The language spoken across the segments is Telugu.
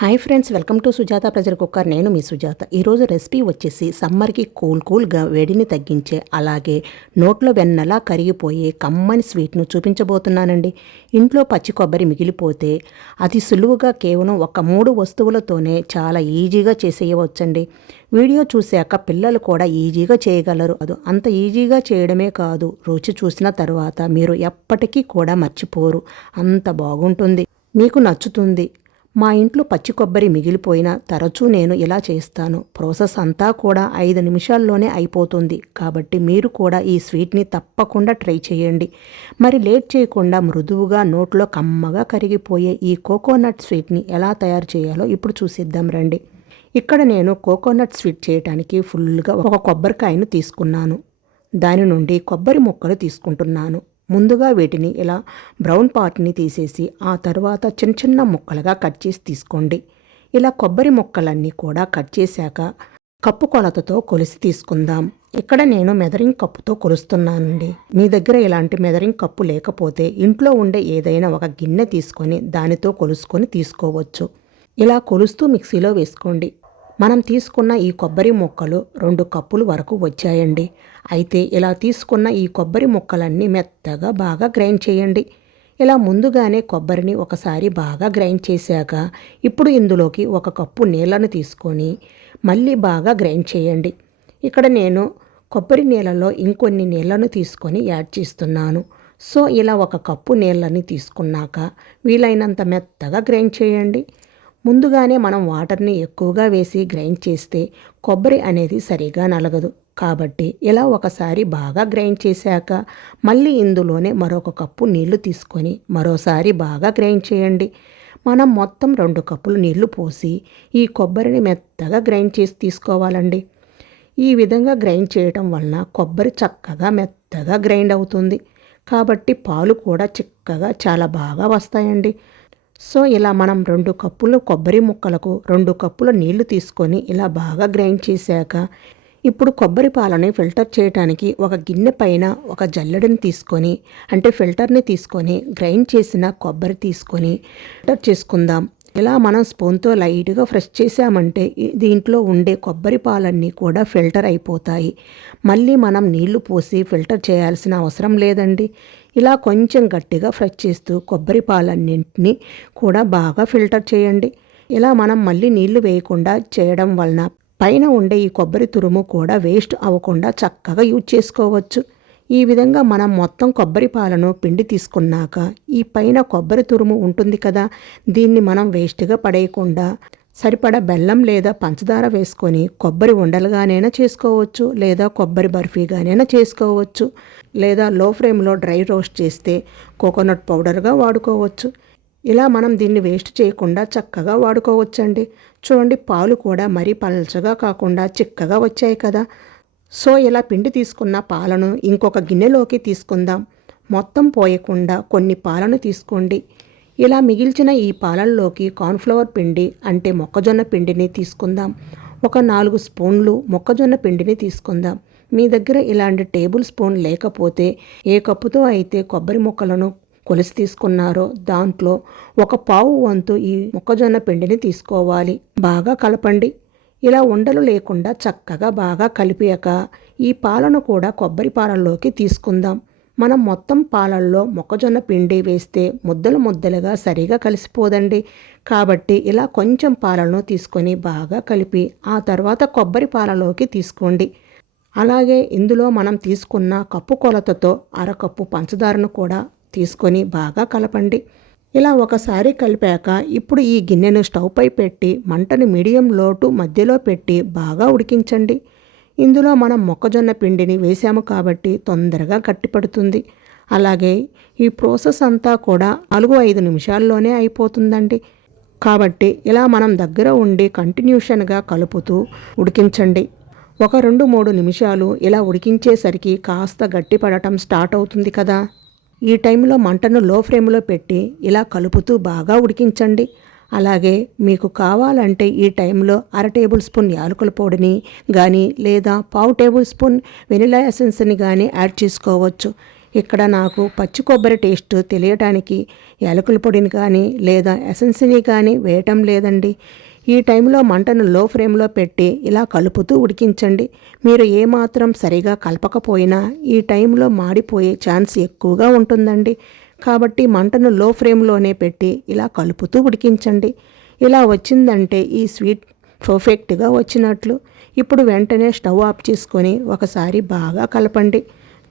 Hi friends welcome to Sujatha ప్రజల కుక్కర్. నేను మీ సుజాత. ఈరోజు రెసిపీ వచ్చేసి సమ్మర్కి కూల్ కూల్గా వేడిని తగ్గించే అలాగే నోట్లో వెన్నలా కరిగిపోయే కమ్మని స్వీట్ను చూపించబోతున్నానండి. ఇంట్లో పచ్చి కొబ్బరి మిగిలిపోతే అది సులువుగా కేవలం ఒక మూడు వస్తువులతోనే చాలా ఈజీగా చేసేయవచ్చండి. వీడియో చూశాక పిల్లలు కూడా ఈజీగా చేయగలరు. అది అంత ఈజీగా చేయడమే కాదు రుచి చూసిన తర్వాత మీరు ఎప్పటికీ కూడా మర్చిపోరు. అంత బాగుంటుంది. మీకు నచ్చుతుంది. మా ఇంట్లో పచ్చి కొబ్బరి మిగిలిపోయినా తరచూ నేను ఇలా చేస్తాను. ప్రాసెస్ అంతా కూడా ఐదు నిమిషాల్లోనే అయిపోతుంది. కాబట్టి మీరు కూడా ఈ స్వీట్ని తప్పకుండా ట్రై చేయండి. మరి లేట్ చేయకుండా మృదువుగా నోట్లో కమ్మగా కరిగిపోయే ఈ కోకోనట్ స్వీట్ని ఎలా తయారు చేయాలో ఇప్పుడు చూసిద్దాం రండి. ఇక్కడ నేను కోకోనట్ స్వీట్ చేయడానికి ఫుల్గా ఒక కొబ్బరికాయను తీసుకున్నాను. దాని నుండి కొబ్బరి ముక్కలు తీసుకుంటున్నాను. ముందుగా వీటిని ఇలా బ్రౌన్ పార్ట్ని తీసేసి ఆ తర్వాత చిన్న చిన్న ముక్కలుగా కట్ చేసి తీసుకోండి. ఇలా కొబ్బరి ముక్కలన్నీ కూడా కట్ చేశాక కప్పు కొలతతో కొలిసి తీసుకుందాం. ఇక్కడ నేను మెదరింగ్ కప్పుతో కొలుస్తున్నానండి. మీ దగ్గర ఇలాంటి మెదరింగ్ కప్పు లేకపోతే ఇంట్లో ఉండే ఏదైనా ఒక గిన్నె తీసుకొని దానితో కొలుసుకొని తీసుకోవచ్చు. ఇలా కొలుస్తూ మిక్సీలో వేసుకోండి. మనం తీసుకున్న ఈ కొబ్బరి ముక్కలు రెండు కప్పులు వరకు వచ్చాయండి. అయితే ఇలా తీసుకున్న ఈ కొబ్బరి ముక్కలన్నీ మెత్తగా బాగా గ్రైండ్ చేయండి. ఇలా ముందుగానే కొబ్బరిని ఒకసారి బాగా గ్రైండ్ చేశాక ఇప్పుడు ఇందులోకి ఒక కప్పు నీళ్ళను తీసుకొని మళ్ళీ బాగా గ్రైండ్ చేయండి. ఇక్కడ నేను కొబ్బరి నీళ్ళలో ఇంకొన్ని నీళ్ళను తీసుకొని యాడ్ చేస్తున్నాను. సో ఇలా ఒక కప్పు నీళ్ళని తీసుకున్నాక వీలైనంత మెత్తగా గ్రైండ్ చేయండి. ముందుగానే మనం వాటర్ని ఎక్కువగా వేసి గ్రైండ్ చేస్తే కొబ్బరి అనేది సరిగా నలగదు. కాబట్టి ఇలా ఒకసారి బాగా గ్రైండ్ చేశాక మళ్ళీ ఇందులోనే మరొక కప్పు నీళ్ళు తీసుకొని మరోసారి బాగా గ్రైండ్ చేయండి. మనం మొత్తం రెండు కప్పులు నీళ్ళు పోసి ఈ కొబ్బరిని మెత్తగా గ్రైండ్ చేసి తీసుకోవాలండి. ఈ విధంగా గ్రైండ్ చేయటం వలన కొబ్బరి చక్కగా మెత్తగా గ్రైండ్ అవుతుంది. కాబట్టి పాలు కూడా చిక్కగా చాలా బాగా వస్తాయండి. సో ఇలా మనం రెండు కప్పులు కొబ్బరి ముక్కలకు రెండు కప్పుల నీళ్ళు తీసుకొని ఇలా బాగా గ్రైండ్ చేశాక ఇప్పుడు కొబ్బరి పాలని ఫిల్టర్ చేయడానికి ఒక గిన్నె పైన ఒక జల్లెడని తీసుకొని అంటే ఫిల్టర్ని తీసుకొని గ్రైండ్ చేసిన కొబ్బరి తీసుకొని ఫిల్టర్ చేసుకుందాం. ఇలా మనం స్పూన్తో లైట్గా ఫ్రెష్ చేసామంటే దీంట్లో ఉండే కొబ్బరి పాలన్నీ కూడా ఫిల్టర్ అయిపోతాయి. మళ్ళీ మనం నీళ్ళు పోసి ఫిల్టర్ చేయాల్సిన అవసరం లేదండి. ఇలా కొంచెం గట్టిగా ఫ్రెష్ చేస్తూ కొబ్బరి పాలన్నింటినీ కూడా బాగా ఫిల్టర్ చేయండి. ఇలా మనం మళ్ళీ నీళ్ళు వేయకుండా చేయడం వలన పైన ఉండే ఈ కొబ్బరి తురుము కూడా వేస్ట్ అవ్వకుండా చక్కగా యూజ్ చేసుకోవచ్చు. ఈ విధంగా మనం మొత్తం కొబ్బరి పాలను పిండి తీసుకున్నాక ఈ పైన కొబ్బరి తురుము ఉంటుంది కదా దీన్ని మనం వేస్ట్గా పడేయకుండా సరిపడా బెల్లం లేదా పంచదార వేసుకొని కొబ్బరి ఉండలుగానైనా చేసుకోవచ్చు లేదా కొబ్బరి బర్ఫీగానైనా చేసుకోవచ్చు లేదా లో ఫ్లేమ్లో డ్రై రోస్ట్ చేస్తే కోకోనట్ పౌడర్గా వాడుకోవచ్చు. ఇలా మనం దీన్ని వేస్ట్ చేయకుండా చక్కగా వాడుకోవచ్చండి. చూడండి పాలు కూడా మరీ పలచగా కాకుండా చిక్కగా వచ్చాయి కదా. సో ఇలా పిండి తీసుకున్న పాలను ఇంకొక గిన్నెలోకి తీసుకుందాం. మొత్తం పోయకుండా కొన్ని పాలను తీసుకోండి. ఇలా మిగిల్చిన ఈ పాలల్లోకి కార్న్ఫ్లవర్ పిండి అంటే మొక్కజొన్న పిండిని తీసుకుందాం. ఒక నాలుగు స్పూన్లు మొక్కజొన్న పిండిని తీసుకుందాం. మీ దగ్గర ఇలాంటి టేబుల్ స్పూన్ లేకపోతే ఏ కప్పుతో అయితే కొబ్బరి ముక్కలను కొలిసి తీసుకున్నారో దాంట్లో ఒక పావు వంతు ఈ మొక్కజొన్న పిండిని తీసుకోవాలి. బాగా కలపండి. ఇలా ఉండలు లేకుండా చక్కగా బాగా కలిపాక ఈ పాలను కూడా కొబ్బరి పాలల్లోకి తీసుకుందాం. మనం మొత్తం పాలల్లో మొక్కజొన్న పిండి వేస్తే ముద్దలు ముద్దలుగా సరిగా కలిసిపోదండి. కాబట్టి ఇలా కొంచెం పాలను తీసుకొని బాగా కలిపి ఆ తర్వాత కొబ్బరి పాలలోకి తీసుకోండి. అలాగే ఇందులో మనం తీసుకున్న కప్పు కొలతతో అరకప్పు పంచదారను కూడా తీసుకొని బాగా కలపండి. ఇలా ఒకసారి కలిపాక ఇప్పుడు ఈ గిన్నెను స్టవ్పై పెట్టి మంటను మీడియం లోటు మధ్యలో పెట్టి బాగా ఉడికించండి. ఇందులో మనం మొక్కజొన్న పిండిని వేసాము కాబట్టి తొందరగా గట్టిపడుతుంది అలాగే ఈ ప్రాసెస్ అంతా కూడా నాలుగు ఐదు నిమిషాల్లోనే అయిపోతుందండి. కాబట్టి ఇలా మనం దగ్గర ఉండి కంటిన్యూషన్గా కలుపుతూ ఉడికించండి. ఒక రెండు మూడు నిమిషాలు ఇలా ఉడికించేసరికి కాస్త గట్టిపడటం స్టార్ట్ అవుతుంది కదా. ఈ టైంలో మంటను లో ఫ్లేమ్లో పెట్టి ఇలా కలుపుతూ బాగా ఉడికించండి. అలాగే మీకు కావాలంటే ఈ టైంలో అర టేబుల్ స్పూన్ యాలకుల పొడిని కానీ లేదా పావు టేబుల్ స్పూన్ వెనిలా ఎసెన్స్ని కానీ యాడ్ చేసుకోవచ్చు. ఇక్కడ నాకు పచ్చి కొబ్బరి టేస్ట్ తెలియటానికి యాలకుల పొడిని కానీ లేదా ఎసెన్స్ని కానీ వేయటం లేదండి. ఈ టైంలో మంటను లో ఫ్లేమ్లో పెట్టి ఇలా కలుపుతూ ఉడికించండి. మీరు ఏమాత్రం సరిగా కలపకపోయినా ఈ టైంలో మాడిపోయే ఛాన్స్ ఎక్కువగా ఉంటుందండి. కాబట్టి మంటను లో ఫ్లేమ్లోనే పెట్టి ఇలా కలుపుతూ ఉడికించండి. ఇలా వచ్చిందంటే ఈ స్వీట్ పర్ఫెక్ట్గా వచ్చినట్లు. ఇప్పుడు వెంటనే స్టవ్ ఆఫ్ చేసుకొని ఒకసారి బాగా కలపండి.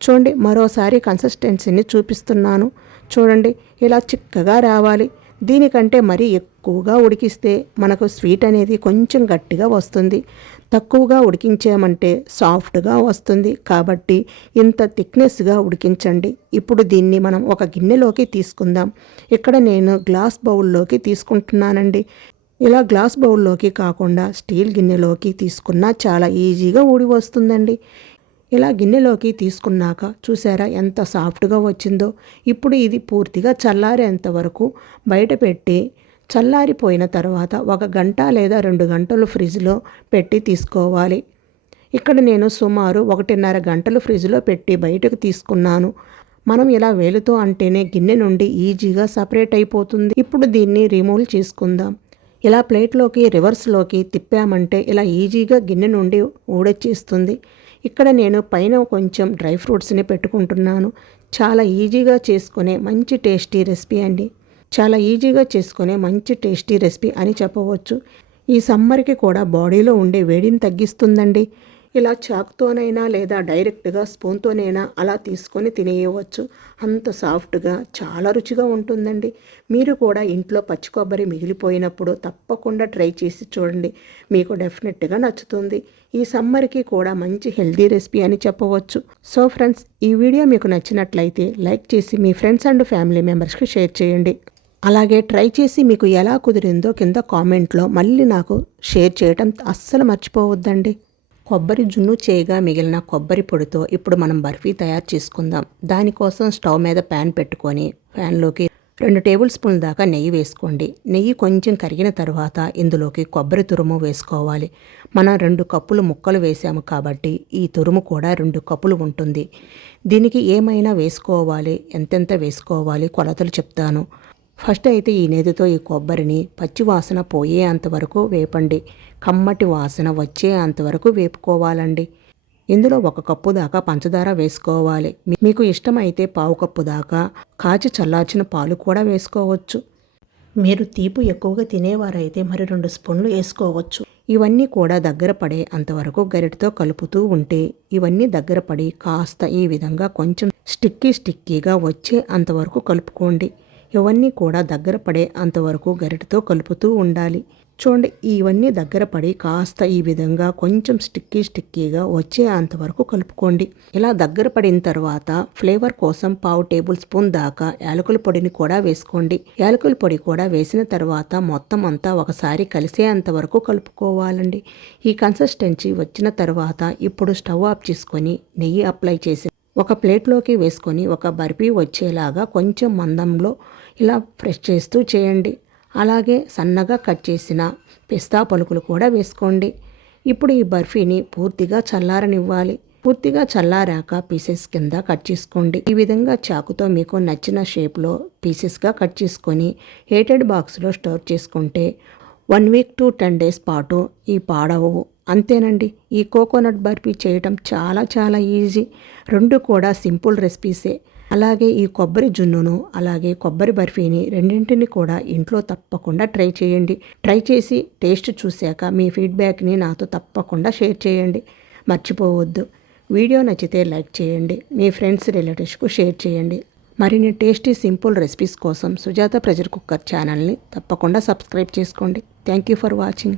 చూడండి మరోసారి కన్సిస్టెన్సీని చూపిస్తున్నాను. చూడండి ఇలా చిక్కగా రావాలి. దీనికంటే మరీ ఎక్కువగా ఉడికిస్తే మనకు స్వీట్ అనేది కొంచెం గట్టిగా వస్తుంది. తక్కువగా ఉడికించామంటే సాఫ్ట్గా వస్తుంది. కాబట్టి ఇంత థిక్నెస్గా ఉడికించండి. ఇప్పుడు దీన్ని మనం ఒక గిన్నెలోకి తీసుకుందాం. ఇక్కడ నేను గ్లాస్ బౌల్లోకి తీసుకుంటున్నానండి. ఇలా గ్లాస్ బౌల్లోకి కాకుండా స్టీల్ గిన్నెలోకి తీసుకున్నా చాలా ఈజీగా ఊడి వస్తుందండి. ఇలా గిన్నెలోకి తీసుకున్నాక చూసారా ఎంత సాఫ్ట్గా వచ్చిందో. ఇప్పుడు ఇది పూర్తిగా చల్లారేంత వరకు బయట పెట్టి చల్లారిపోయిన తర్వాత ఒక గంట లేదా రెండు గంటలు ఫ్రిడ్జ్లో పెట్టి తీసుకోవాలి. ఇక్కడ నేను సుమారు ఒకటిన్నర గంటలు ఫ్రిడ్జ్లో పెట్టి బయటకు తీసుకున్నాను. మనం ఇలా వేలుతో అంటేనే గిన్నె నుండి ఈజీగా సపరేట్ అయిపోతుంది. ఇప్పుడు దీన్ని రిమూవ్ చేసుకుందాం. ఇలా ప్లేట్లోకి రివర్స్లోకి తిప్పామంటే ఇలా ఈజీగా గిన్నె నుండి ఊడొచ్చేస్తుంది. ఇక్కడ నేను పైన కొంచెం డ్రై ఫ్రూట్స్ని పెట్టుకుంటున్నాను. చాలా ఈజీగా చేసుకునే మంచి టేస్టీ రెసిపీ అండి. చాలా ఈజీగా చేసుకునే మంచి టేస్టీ రెసిపీ అని చెప్పవచ్చు. ఈ సమ్మర్కి కూడా బాడీలో ఉండే వేడిని తగ్గిస్తుందండి. ఇలా చాక్తోనైనా లేదా డైరెక్ట్గా స్పూన్తోనైనా అలా తీసుకొని తినేయవచ్చు. అంత సాఫ్ట్గా చాలా రుచిగా ఉంటుందండి. మీరు కూడా ఇంట్లో పచ్చి కొబ్బరి మిగిలిపోయినప్పుడు తప్పకుండా ట్రై చేసి చూడండి. మీకు డెఫినెట్గా నచ్చుతుంది. ఈ సమ్మర్కి కూడా మంచి హెల్దీ రెసిపీ అని చెప్పవచ్చు. సో ఫ్రెండ్స్ ఈ వీడియో మీకు నచ్చినట్లయితే లైక్ చేసి మీ ఫ్రెండ్స్ అండ్ ఫ్యామిలీ మెంబర్స్కి షేర్ చేయండి. అలాగే ట్రై చేసి మీకు ఎలా కుదిరిందో కింద కామెంట్లో మళ్ళీ నాకు షేర్ చేయటం అస్సలు మర్చిపోవద్దండి. కొబ్బరి జున్ను చేయగా మిగిలిన కొబ్బరి పొడితో ఇప్పుడు మనం బర్ఫీ తయారు చేసుకుందాం. దానికోసం స్టవ్ మీద ప్యాన్ పెట్టుకొని ప్యాన్లోకి రెండు టేబుల్ స్పూన్ల దాకా నెయ్యి వేసుకోండి. నెయ్యి కొంచెం కరిగిన తర్వాత ఇందులోకి కొబ్బరి తురుము వేసుకోవాలి. మనం రెండు కప్పులు ముక్కలు వేసాము కాబట్టి ఈ తురుము కూడా రెండు కప్పులు ఉంటుంది. దీనికి ఏమైనా వేసుకోవాలి? ఎంతెంత వేసుకోవాలి? కొలతలు చెప్తాను. ఫస్ట్ అయితే ఈ నేతితో ఈ కొబ్బరిని పచ్చివాసన పోయేంత పోయే అంతవరకు వేపండి. కమ్మటి వాసన వచ్చే అంతవరకు వేపుకోవాలండి. ఇందులో ఒక కప్పు దాకా పంచదార వేసుకోవాలి. మీకు ఇష్టమైతే పావు కప్పు దాకా కాచి చల్లార్చిన పాలు కూడా వేసుకోవచ్చు. మీరు తీపు ఎక్కువగా తినేవారైతే మరి రెండు స్పూన్లు వేసుకోవచ్చు. ఇవన్నీ కూడా దగ్గర పడే అంతవరకు గరిటతో కలుపుతూ ఉంటే ఇవన్నీ దగ్గర పడి కాస్త ఈ విధంగా కొంచెం స్టిక్కీ స్టిక్కీగా వచ్చే అంతవరకు కలుపుకోండి. ఇవన్నీ కూడా దగ్గర పడే అంతవరకు గరిటతో కలుపుతూ ఉండాలి. చూడండి ఇవన్నీ దగ్గర పడి కాస్త ఈ విధంగా కొంచెం స్టిక్కీ స్టిక్కీగా వచ్చే అంతవరకు కలుపుకోండి. ఇలా దగ్గర పడిన తర్వాత ఫ్లేవర్ కోసం పావు టేబుల్ స్పూన్ దాకా యాలకుల పొడిని కూడా వేసుకోండి. యాలకుల పొడి కూడా వేసిన తర్వాత మొత్తం అంతా ఒకసారి కలిసే అంతవరకు కలుపుకోవాలండి. ఈ కన్సిస్టెన్సీ వచ్చిన తర్వాత ఇప్పుడు స్టవ్ ఆఫ్ చేసుకొని నెయ్యి అప్లై చేసి ఒక ప్లేట్లోకి వేసుకొని ఒక బర్ఫీ వచ్చేలాగా కొంచెం మందంలో ఇలా ఫ్రెష్ చేస్తూ చేయండి. అలాగే సన్నగా కట్ చేసిన పిస్తా పలుకులు కూడా వేసుకోండి. ఇప్పుడు ఈ బర్ఫీని పూర్తిగా చల్లారనివ్వాలి. పూర్తిగా చల్లారాక పీసెస్ కింద కట్ చేసుకోండి. ఈ విధంగా చాకుతో మీకు నచ్చిన షేప్లో పీసెస్గా కట్ చేసుకొని హీటెడ్ బాక్స్లో స్టోర్ చేసుకుంటే one week to ten days పాటు ఈ పాడవవు. అంతేనండి. ఈ కోకోనట్ బర్ఫీ చేయటం చాలా చాలా ఈజీ. రెండు కూడా సింపుల్ రెసిపీసే. అలాగే ఈ కొబ్బరి జున్నును అలాగే కొబ్బరి బర్ఫీని రెండింటిని కూడా ఇంట్లో తప్పకుండా ట్రై చేయండి. ట్రై చేసి టేస్ట్ చూశాక మీ ఫీడ్బ్యాక్ని నాతో తప్పకుండా షేర్ చేయండి. మర్చిపోవద్దు. వీడియో నచ్చితే లైక్ చేయండి. మీ ఫ్రెండ్స్ రిలేటివ్స్కు షేర్ చేయండి. మరిన్ని టేస్టీ సింపుల్ రెసిపీస్ కోసం సుజాత ప్రెజర్ కుక్కర్ ఛానల్ని తప్పకుండా సబ్స్క్రైబ్ చేసుకోండి. Thank you for watching.